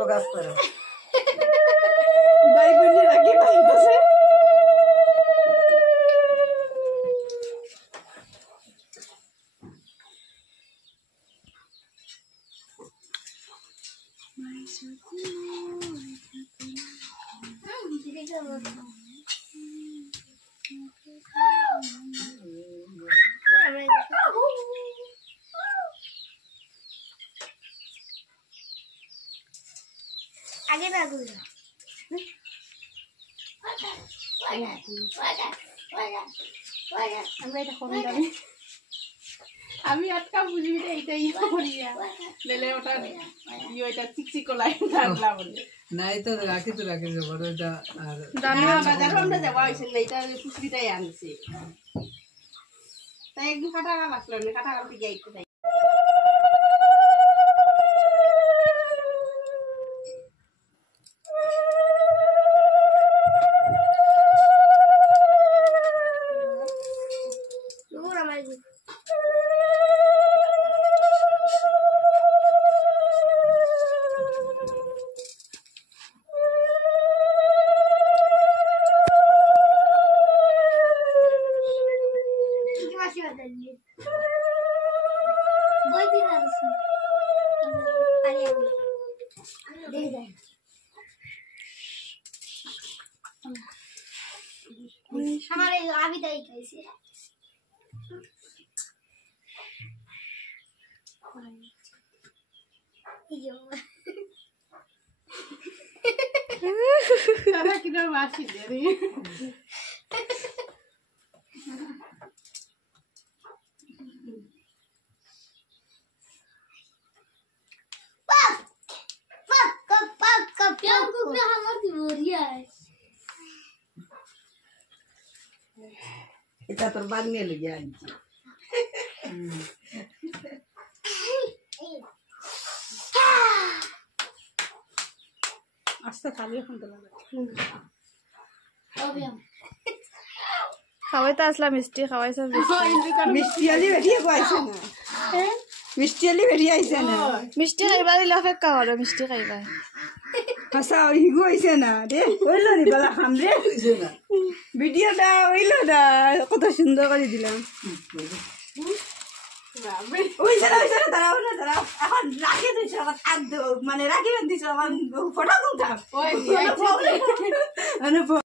প্রকাশ করো ভাই বোনের রাখি ভাঙতেছে आगे ना दूर আমি আটকা বুঝবি না এইটাই করিয়া লেলে ওটা ইয়েটা চিকচিকো লাইন লাগলা বলে নাই তো রাখি যাবো এটা আর না বাজার আমরা যাওয়া হইছে না এটা পুষ্পিটাই আনছে তাই একদম কাটা বাসলো না কাটা কাটি যাইতে তাই हमारे अभी तक कैसे তারা কিনা বাসি দেরি এটা তোর বানিয়ে লেগে আনছি আস্তে খালি এখন তো খাওয়াইতে আসলাম মিষ্টি খাওয়াইছে মিষ্টি আলি বেরিয়ে পাইছে না মিষ্টি আলি বেরিয়ে আইছে না মিষ্টি খাইবা দিলে অপেক্ষা করো মিষ্টি খাইবা হাসা হিগু আইছে না রে হইল নি বালা খাম রে ভিডিওটা হইল না কত সুন্দর করে দিলাম ওইছে না দাঁড়াও এখন রাখি দিছ মানে রাখি দিছ এখন ফটো তুলতাম